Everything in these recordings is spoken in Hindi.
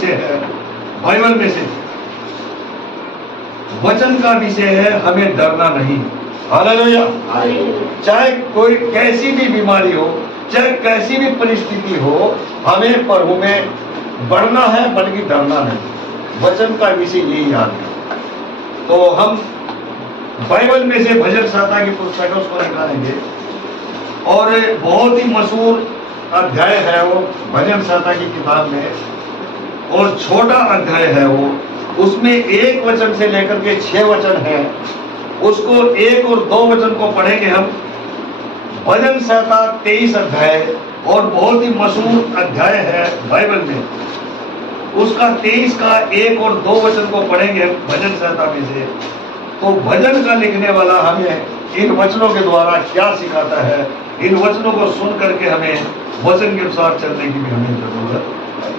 विषय है बाइबल में से, वचन का विषय है हमें डरना नहीं। हालेलुया। चाहे कोई कैसी भी बीमारी हो, चाहे कैसी भी परिस्थिति हो, हमें प्रभु में बढ़ना है बल्कि डरना नहीं। वचन का विषय यही याद है। तो हम बाइबल में से भजन संहिता की पुस्तक है उसको निकालेंगे और बहुत ही मशहूर अध्याय है वो भजन संहिता की किताब में, और छोटा अध्याय है वो, उसमें 1 वचन से लेकर के 6 वचन है। उसको 1 और 2 वचन को पढ़ेंगे हम। भजन संहिता 23 अध्याय और बहुत ही मशहूर अध्याय है बाइबल में, उसका 23 का 1 और 2 वचन को पढ़ेंगे भजन संहिता में से। तो भजन का लिखने वाला हमें इन वचनों के द्वारा क्या सिखाता है, इन वचनों को सुन करके हमें वचन के अनुसार चलने की भी हमें जरूरत है।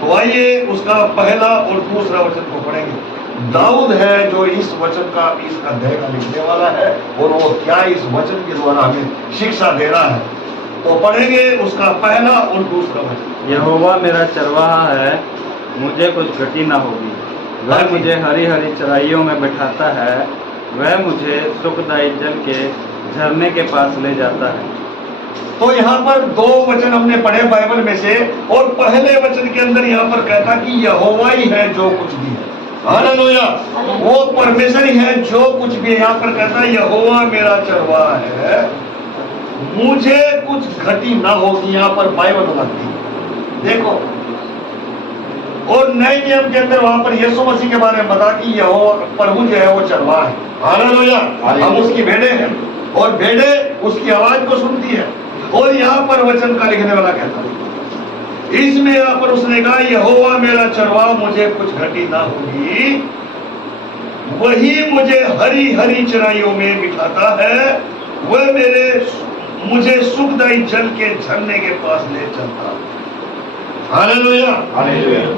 तो आइए उसका पहला और दूसरा वचन को पढ़ेंगे। दाऊद है जो इस वचन का, इस अध्याय का लिखने वाला है, और वो क्या इस वचन के द्वारा हमें शिक्षा दे रहा है। तो पढ़ेंगे उसका पहला और दूसरा वचन। यहोवा मेरा चरवाहा है, मुझे कुछ घटी ना होगी। वह मुझे हरी हरी चराइयों में बैठाता है, वह मुझे सुखदायी जल के झरने के पास ले जाता है। तो यहाँ पर 2 वचन हमने पढ़े बाइबल में से, और पहले वचन के अंदर यहाँ पर कहता कि यहोवा ही है जो कुछ भी है। हालेलुया। वो परमेश्वर ही है जो कुछ भी है। यहाँ पर कहता है यहोवा मेरा चरवाहा है, मुझे कुछ घटी ना होगी। यहाँ पर बाइबल बताती है। देखो, और नए नियम के अंदर वहां पर यीशु मसीह के बारे में बता कि यहोवा प्रभु जो है वो चरवाहा है। हालेलुया। हम उसकी भेड़े हैं और भेड़े उसकी आवाज को सुनती है। और यहाँ पर वचन का लिखने वाला कहता है, इसमें यहाँ पर उसने कहा यहोवा मेरा चरवाहा, मुझे कुछ घटी ना होगी। वही मुझे हरी हरी चराइयों में बिठाता है, वह मुझे सुखदायी जल के झरने के पास ले चलता है। हालेलुया।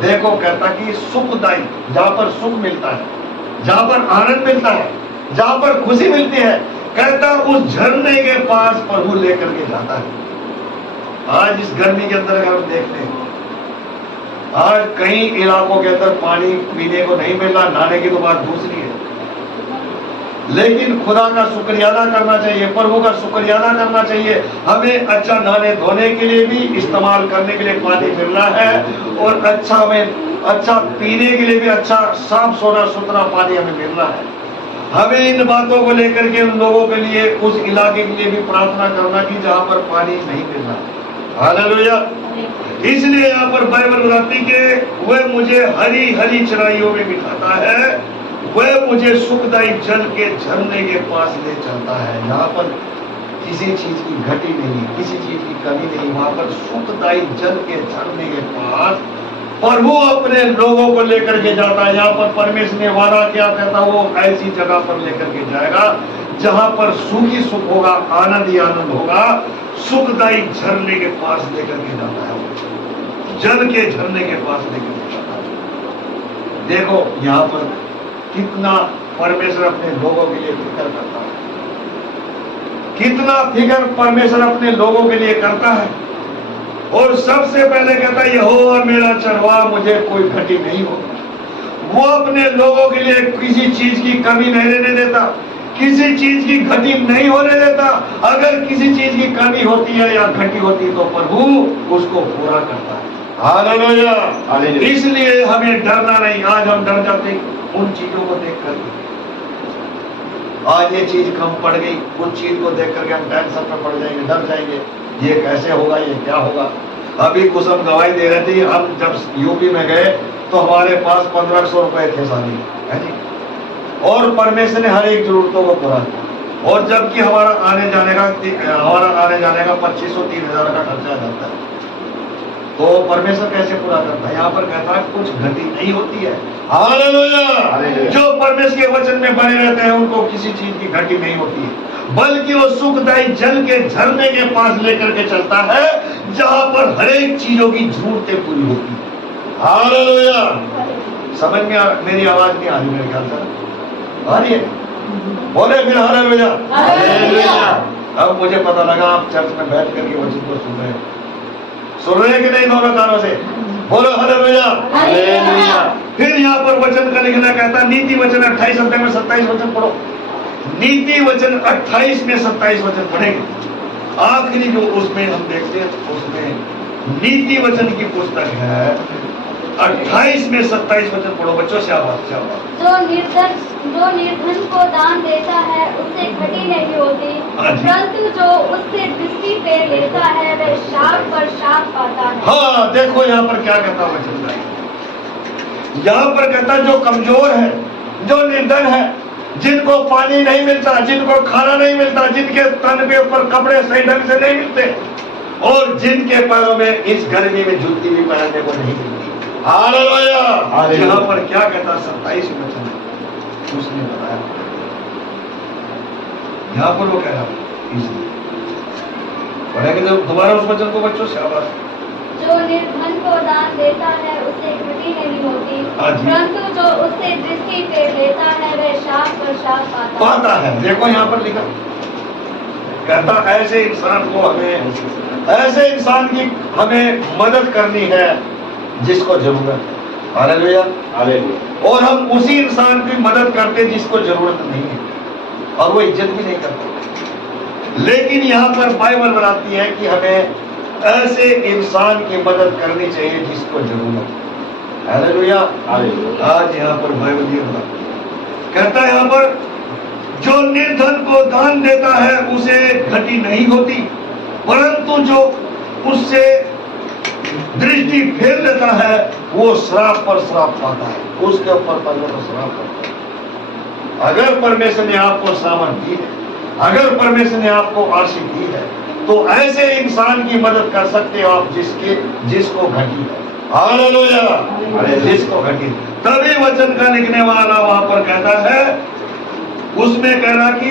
देखो, कहता कि सुखदायी, जहां पर सुख मिलता है, जहां पर आनंद मिलता है, जहां पर खुशी मिलती है, कहता उस झरने के पास प्रभु लेकर के जाता है। आज इस गर्मी के अंदर अगर हम देखते हैं, आज कई इलाकों के अंदर पानी पीने को नहीं मिल रहा, नहाने की तो बात दूसरी है। लेकिन खुदा का शुक्रिया अदा करना चाहिए, प्रभु का शुक्रिया अदा करना चाहिए। हमें अच्छा नहाने धोने के लिए भी इस्तेमाल करने के लिए पानी मिल रहा है, और अच्छा पीने के लिए भी अच्छा साफ सुथरा पानी हमें मिल रहा है। हमें इन बातों को लेकर के उन लोगों के लिए, उस इलाके के लिए भी प्रार्थना करना कि जहां पर पानी नहीं मिल रहा। हालेलुया। इसलिए यहाँ पर बाइबल बताती कि वह मुझे हरी हरी चराइयों में बिठाता है, वह मुझे सुखदायी जल के झरने के पास ले चलता है। यहाँ पर किसी चीज की घटी नहीं, किसी चीज की कमी नहीं। वहां पर सुखदायी जल के झरने के पास प्रभु अपने लोगों को लेकर के जाता है। यहाँ पर परमेश्वर ने वादा क्या कहता, वो ऐसी जगह पर लेकर के जाएगा जहां पर सुख ही सुख होगा, आनंद ही आनंद होगा। सुखदायी झरने के पास लेकर के जाता है, जल के झरने के पास लेकर के जाता है। देखो यहाँ पर कितना परमेश्वर अपने लोगों के लिए फिक्र करता है, कितना फिक्र परमेश्वर अपने लोगों के लिए करता है। और सबसे पहले कहता है यहोवा मेरा चरवाहा, मुझे कोई घटी नहीं होगी। वो अपने लोगों के लिए किसी चीज की कमी नहीं रहने देता, किसी चीज की घटी नहीं होने देता। अगर किसी चीज की कमी होती है या घटी होती है तो प्रभु उसको पूरा करता है। हालेलुया। इसलिए हमें डरना नहीं। आज हम डर जाते उन चीजों को देख कर, आज ये चीज कम पड़ गई, उस चीज को देख करके हम टेंशन में पड़ जाएंगे, डर जाएंगे, ये कैसे होगा, ये क्या होगा। अभी कुछ हम गवाही दे रहे थे, हम जब यूपी में गए तो हमारे पास 1500 रुपए थे साली, है नहीं, और परमेश्वर ने हर एक जरूरतों को पूरा किया। और जबकि हमारा आने जाने का 2500-3000 का खर्चा जाता है, तो परमेश्वर कैसे पूरा करता है। यहाँ पर कहता है कुछ घटी नहीं होती है। हालेलुया। जो परमेश्वर के वचन में बने रहते हैं उनको किसी चीज की घटी नहीं होती है, बल्कि वो सुखदायी जल के झरने के पास लेकर के चलता है जहां पर हर एक चीजों की जरूरतें पूरी होती है। हालेलुया। समझ में मेरी आवाज नहीं आ रही, मेरे ख्याल से आ रही है? बोले फिर हालेलुया। अब मुझे पता लगा आप चर्च में बैठ करके वचन को सुन रहे हैं कि नहीं दोनों कानों से? बोलो हालेलुया। हालेलुया। फिर यहाँ पर वचन का लिखना कहता है, नीति वचन 28 अध्याय में 27 वचन पढ़ो। नीति वचन 28 में 27 वचन पढ़ेंगे। आखिरी जो उसमें हम देखते हैं, उसमें नीति वचन की पुस्तक है 28 में 27 वचन पढ़ो बच्चों। शाबाश शाबाश। जो निर्धन को दान देता है उससे घटी नहीं होती, हाँ जी। परंतु जो उससे दृष्टि फेर लेता है वह शाप पर शाप पाता है। हाँ देखो यहाँ पर क्या कहता वचन का, यहाँ पर कहता जो कमजोर है, जो निर्धन है, जिनको पानी नहीं मिलता, जिनको खाना नहीं मिलता, जिनके तन के ऊपर कपड़े सही ढंग से नहीं मिलते, और जिनके पैरों में इस गर्मी में जूती भी पहनने को नहीं मिलती। हालेलुया। यहाँ पर क्या कहता 27 वचन उसने बताया, यहाँ पर वो कह रहा इसलिए पढ़ेंगे जब दोबारा उस वचन को बच्चों। शाबाश। जो निर्धन को दान देता है उससे घटी नहीं होती, हाँ जी। परंतु जो उससे दृष्टि फेर लेता है वह शाप पर शाप पाता है। देखो यहाँ पर लिखा कहता ऐसे इंसान को हमें, ऐसे इंसान की हमें मदद करनी है जिसको जरूरत है। Hallelujah hallelujah. और हम उसी इंसान की मदद करते जिसको जरूरत नहीं है, और वो इज्जत भी नहीं करते। लेकिन यहाँ पर बाइबल बताती है कि हमें ऐसे इंसान की मदद करनी चाहिए जिसको जरूरत है। Hallelujah hallelujah. आज यहाँ पर बाइबल ये कहता है, यहाँ पर जो निर्धन को दान देता है उसे घटी नहीं होती, परंतु जो उससे दृष्टि फेर लेता है वो श्राप पर श्राप पाता है। उसके ऊपर परमेश्वर श्राप करता है। अगर परमेश्वर ने आपको सामर्थ दी है, अगर परमेश्वर ने आपको आशीष दी है, तो ऐसे इंसान की मदद कर सकते हो आप जिसको घटी है। हालेलुया। जिसको घटी, तभी वचन का लिखने वाला वहां पर कहता है, उसमें कह रहा कि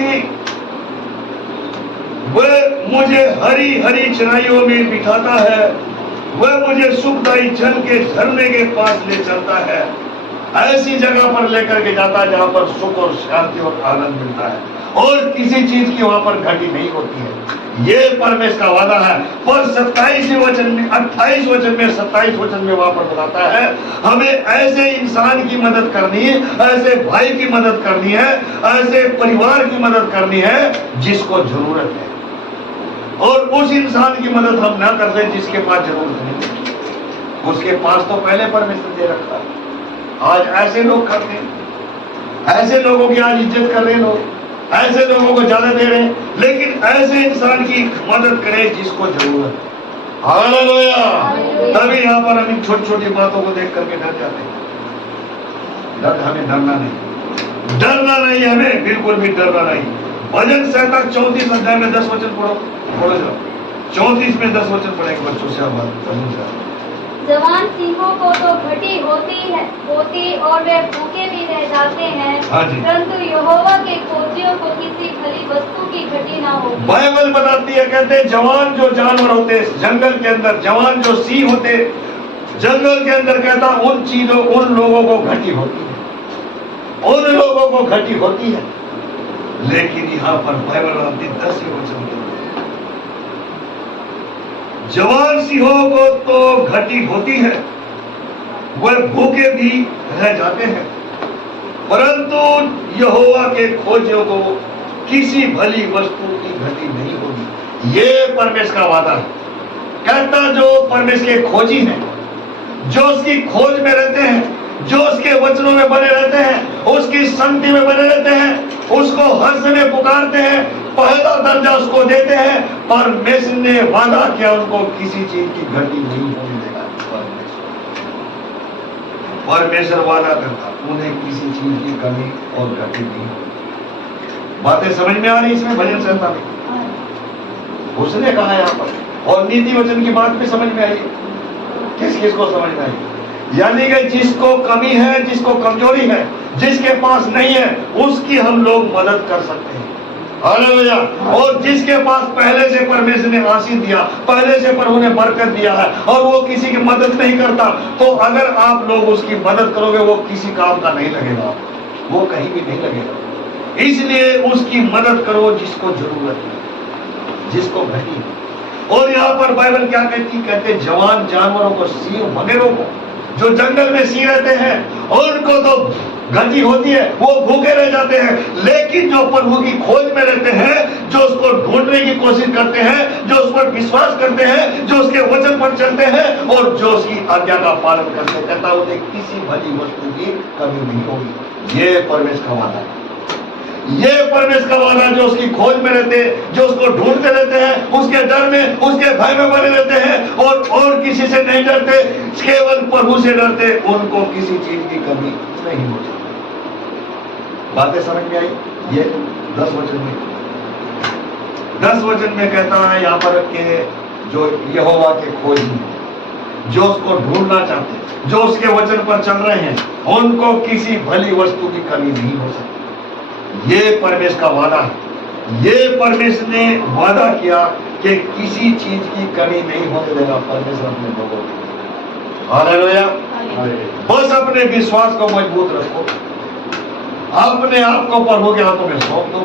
वह मुझे हरी हरी चराइयों में बिठाता है, वह मुझे सुखदायी जल के झरने के पास ले चलता है। ऐसी जगह पर लेकर के जाता है जहां पर सुख और शांति और आनंद मिलता है, और किसी चीज की वहां पर घटी नहीं होती है। ये परमेश्वर का वादा है। पर 27 वचन में, 28 वचन में, 27 वचन में वहां पर बताता है हमें ऐसे इंसान की मदद करनी है, ऐसे भाई की मदद करनी है, ऐसे परिवार की मदद करनी है जिसको जरूरत है, और उस इंसान की मदद हम ना कर रहे जिसके पास जरूरत नहीं। उसके पास तो पहले परमेश्वर दे रखा है। आज ऐसे लोग करते हैं, ऐसे लोगों की आज इज्जत कर रहे हैं लोग, ऐसे लोगों को ज्यादा दे रहे हैं, लेकिन ऐसे इंसान की मदद करें जिसको जरूरत है। हालेलुया। तभी यहाँ पर हम इन छोटी छोटी बातों को देख करके डर जाते हैं। हमें डरना नहीं, डरना नहीं, हमें बिल्कुल भी डरना नहीं। भजन संहिता 34 अध्याय में 10 वचन पढ़ो जाओ। 34 में 10 वचन पढ़ेंगे बच्चों से। आवाज जवान सिंहों को तो घटी होती और वे भूखे भी रह जाते हैं, हाँ जी। परंतु यहोवा के खोजियों को किसी भली वस्तु की घटी ना हो। बाइबल बताती है, कहते हैं जवान जो जानवर होते जंगल के अंदर, जवान जो सिंह होते जंगल के अंदर, कहता उन चीजों, उन लोगों को घटी होती है, उन लोगों को घटी होती है। लेकिन यहाँ पर बाइबल बताती 10 वचन, जवान सिंहों को तो घटी होती है, वह भूखे भी रह जाते हैं, परंतु यहोवा के खोजियों को किसी भली वस्तु की घटी नहीं होगी। ये परमेश्वर का वादा है। कहता जो परमेश्वर के खोजी हैं, जो उसकी खोज में रहते हैं, जो उसके वचनों में बने रहते हैं, उसकी संगति में बने रहते हैं, उसको हर समय पुकारते हैं, पहला दर्जा उसको देते हैं, परमेश्वर ने वादा किया उनको किसी चीज की घटी नहीं होने देगा। परमेश्वर वादा करता उन्हें किसी चीज की कमी और घटी नहीं होगी। बातें समझ में आ रही इसमें भजन संहिता में उसने कहा यहाँ पर, और नीति वचन की बात भी समझ में आई। किस किस को समझ में आई? यानी कि जिसको कमी है, जिसको कमजोरी है, जिसके पास नहीं है, उसकी हम लोग मदद कर सकते हैं। हालेलुया। और जिसके पास पहले से परमेश्वर ने आशीष दिया, पहले से प्रभु ने बरकत दिया है, और वो किसी की मदद नहीं करता, तो अगर आप लोग उसकी मदद करोगे वो किसी काम का नहीं लगेगा, वो कहीं भी नहीं लगेगा। इसलिए उसकी मदद करो जिसको जरूरत है, जिसको घटी है। और यहाँ पर बाइबल क्या कहती, कहते जवान जानवरों को, सिंह वगैरह को, जो जंगल में सिंह रहते हैं, उनको तो गति होती है, वो भूखे रह जाते हैं, लेकिन जो प्रभु की खोज में रहते हैं, जो उसको ढूंढने की कोशिश करते हैं, जो उस पर विश्वास करते हैं, जो उसके वचन पर चलते हैं और जो उसकी आज्ञा का पालन करते हैं, कहता उन्हें किसी भली वस्तु की कमी नहीं होगी। ये परमेश्वर का वादा है, ये परमेश्वर का वादा, जो उसकी खोज में रहते हैं, जो उसको ढूंढते रहते हैं, उसके डर में, उसके भय में बने रहते हैं और किसी से नहीं डरते, केवल प्रभु से डरते, उनको किसी चीज की कमी नहीं होती। बातें समझ में आई? ये 10 वचन में, 10 वचन में कहता है यहाँ पर कि जो यहोवा के खोजी, जो उसको ढूंढना चाहते हैं, जो उसके वचन पर चल रहे हैं, उनको किसी भली वस्तु की कमी नहीं हो सकती। ये परमेश्वर का वादा है। ये परमेश्वर ने वादा किया कि किसी चीज की कमी नहीं होने देगा परमेश्वर अपने लोगों को। हालेलुया। बस अपने विश्वास को मजबूत रखो, अपने आप को प्रभु के हाथों में सौंप दो,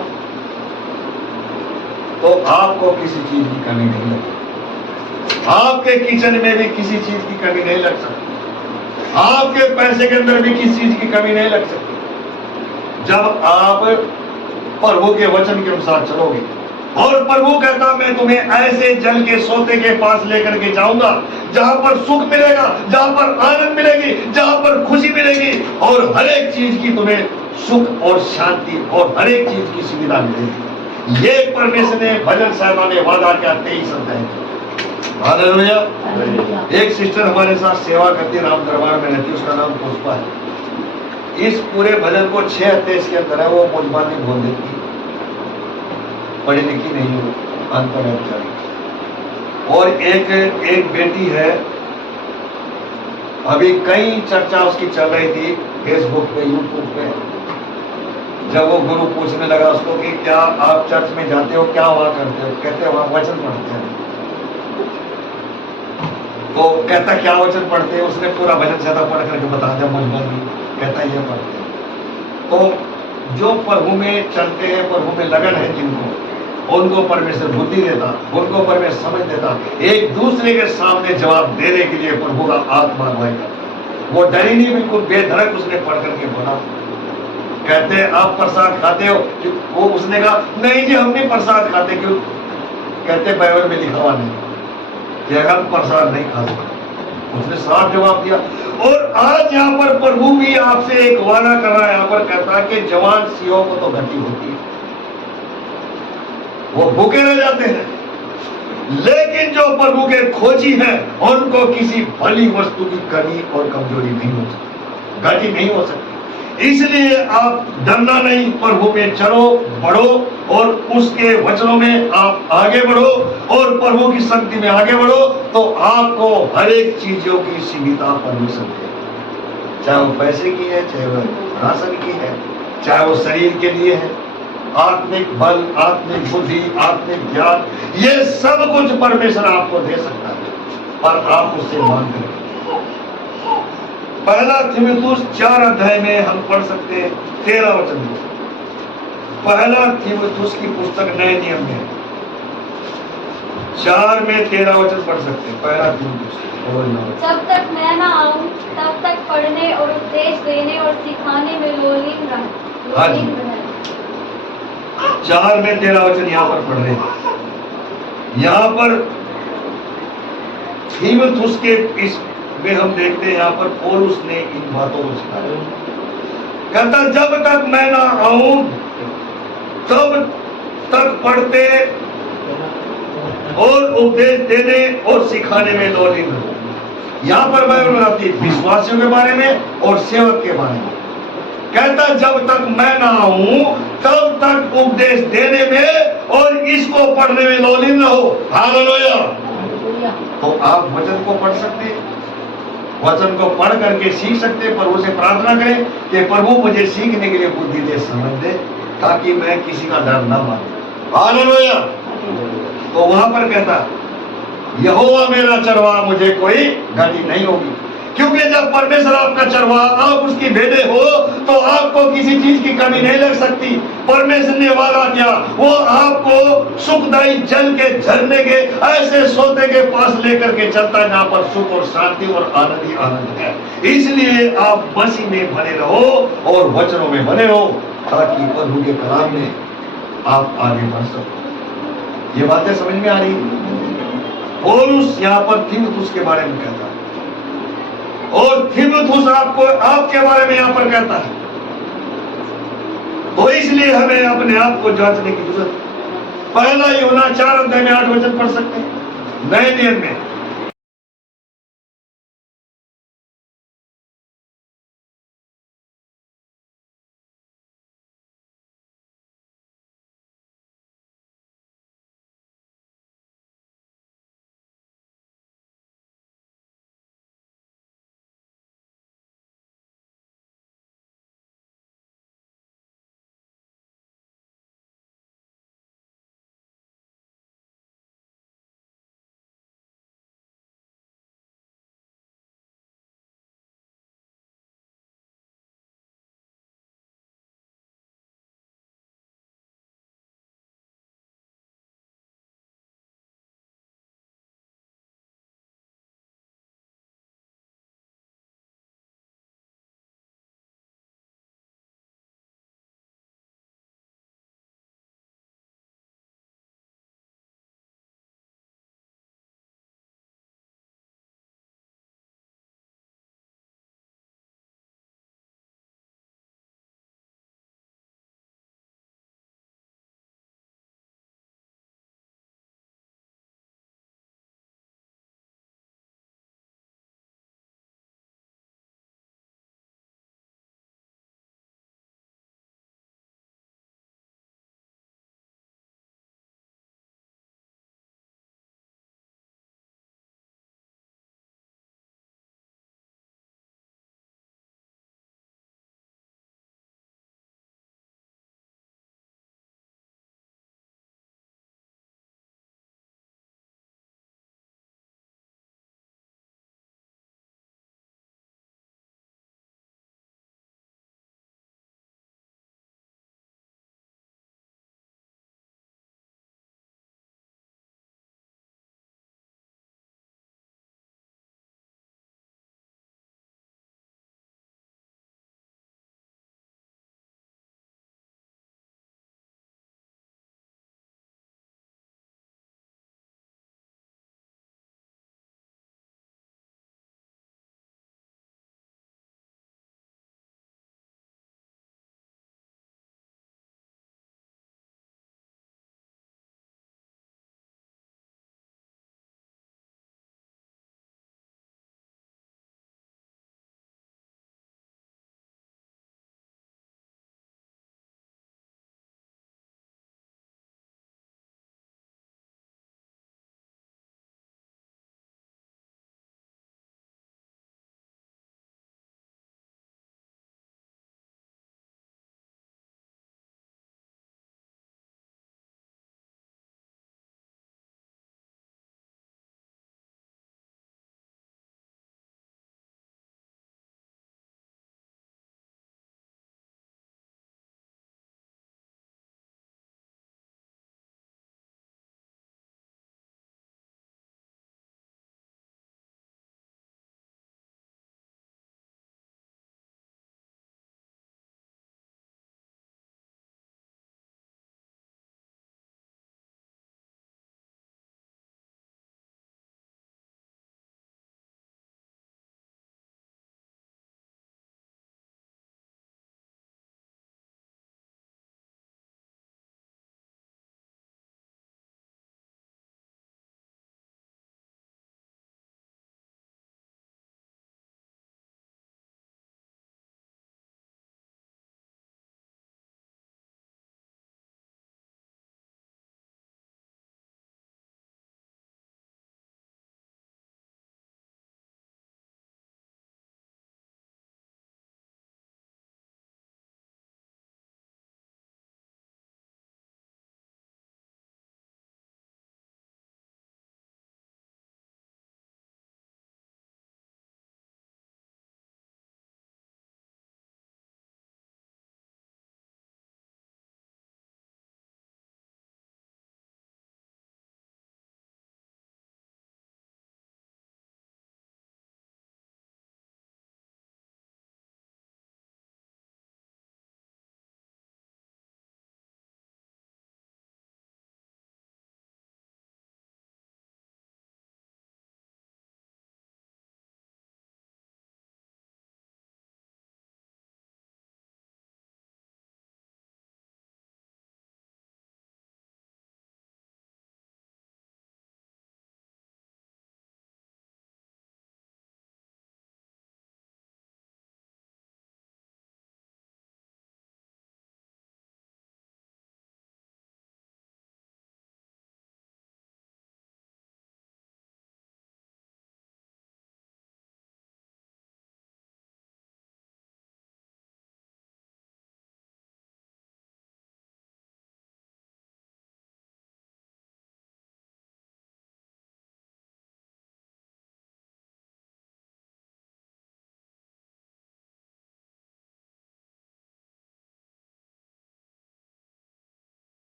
तो आपको किसी चीज की कमी नहीं लगती। आपके किचन में भी किसी चीज की कमी नहीं लग सकती, आपके पैसे के अंदर भी किसी चीज की कमी नहीं लग सकती, जब आप प्रभु के वचन के अनुसार चलोगे। और प्रभु कहता, मैं तुम्हें ऐसे जल के सोते के पास लेकर के जाऊंगा जहां पर सुख मिलेगा, जहां पर आनंद मिलेगी, जहां पर खुशी मिलेगी और हर एक चीज की तुम्हें सुख और शांति और हर एक चीज की सुविधा मिलेगी। ये परमेश्वर ने भजन साहिबा ने वादा किया 23 अध्याय। हालेलुया। एक सिस्टर हमारे साथ सेवा करती, राम दरबार में रहती, उसका नाम पुष्पा है। इस पूरे भजन को 6 अध्याय के अंदर है, वो मुजबानी बोल देती, पढ़ी लिखी नहीं हो, अनपढ़ है। और एक बेटी है, अभी कई चर्चा उसकी चल रही थी फेसबुक पे, यूट्यूब पे, जब वो गुरु पूछने लगा उसको कि क्या आप चर्च में जाते हो, क्या वहां करते हो, कहते वहां वचन पढ़ते हैं। तो कहता क्या वचन पढ़ते हैं, उसने पूरा भजन ज्यादा पढ़ करके बता दिया मुझे, कहता ये पढ़ते हैं। तो जो प्रभु में चलते हैं, प्रभु में लगन है जिनको, उनको परमेश्वर बुद्धि देता, उनको परमेश्वर समझ देता, एक दूसरे के सामने जवाब देने के लिए प्रभु का आत्मा अगुवाई करता। वो डरी नहीं, बिल्कुल बेधड़क उसने पढ़ करके बोला। कहते आप प्रसाद खाते हो? वो उसने कहा नहीं जी हम नहीं प्रसाद खाते। क्यों? कहते बाइबल में लिखा हुआ नहीं कि हम प्रसाद नहीं खा सकते। उसने साफ जवाब दिया। और आज यहाँ पर प्रभु भी आपसे एक वादा कर रहा है, यहाँ पर कहता है कि जवान सिंहों को तो गति होती है, वो भूखे रह जाते हैं, लेकिन जो प्रभु के खोजी हैं उनको किसी भली वस्तु की कमी और कमजोरी नहीं हो सकती, गति नहीं हो सकती। इसलिए आप डरना नहीं, प्रभु में चलो, बढ़ो और उसके वचनों में आप आगे बढ़ो और प्रभु की शक्ति में आगे बढ़ो, तो आपको हर एक चीजों की सुविधा परमेश्वर दे, चाहे वो पैसे की है, चाहे वो राशन की है, चाहे वो शरीर के लिए है, आत्मिक बल, आत्मिक बुद्धि, आत्मिक ज्ञान, ये सब कुछ परमेश्वर आपको दे सकता है, पर आप उससे मांग करें। पहला तीमुथियुस 4 अध्याय में हम पढ़ सकते हैं 13 वचन में। पहला तीमुथियुस की पुस्तक नए नियम में 4 में 13 वचन पढ़ सकते हैं। पहला तीमुथियुस। जब तक मैं ना आऊं तब तक पढ़ने और उपदेश देने और सिखाने में लोलीन रहे। 4 में 13 वचन यहाँ पर पढ़ रहे हैं। यहाँ पर तीमुथियुस के इस में हम देखते हैं, यहाँ पर पौलुस ने इन बातों को सिखाया। कहता जब तक मैं ना आऊं तब तक पढ़ते और उपदेश देने और सिखाने में लोलीन रहो। यहाँ पर बाइबल बताती है विश्वासियों के बारे में और सेवक के बारे में। कहता जब तक मैं ना आऊं तब तक उपदेश देने में और इसको पढ़ने में लोलीन रहो। हालेलुया। तो आप वचन को पढ़ सकते हैं, वचन को पढ़ करके सीख सकते हैं। प्रभु से प्रार्थना करें कि प्रभु मुझे सीखने के लिए बुद्धि दे, समझ दे, ताकि मैं किसी का डर ना मानूं। हालेलुया। तो वहां पर कहता यहोवा मेरा चरवाहा, मुझे कोई घाटी नहीं होगी। क्योंकि जब अगर परमेश्वर आपका चरवाहा, आप उसकी भेड़े हो, तो आपको किसी चीज की कमी नहीं लग सकती। परमेश्वर ने वादा किया, वो आपको सुखदायी जल के झरने के ऐसे सोते के पास लेकर के चलता है जहां पर सुख और शांति और आनंद ही आनंद है। इसलिए आप मसीह में बने रहो और वचनों में बने रहो, ताकि प्रभु के कलाम में आप आगे बढ़ सको। ये बातें समझ में आ रही है? पौलुस यहाँ पर तीमुथियुस के बारे में कहता है और तीमुथियुस आपको आपके बारे में यहाँ पर कहता है। तो इसलिए हमें अपने आप को जांचने की जरूरत है। पहला यूहन्ना 4 अध्याय में 8 वचन पढ़ सकते हैं नए नियम में।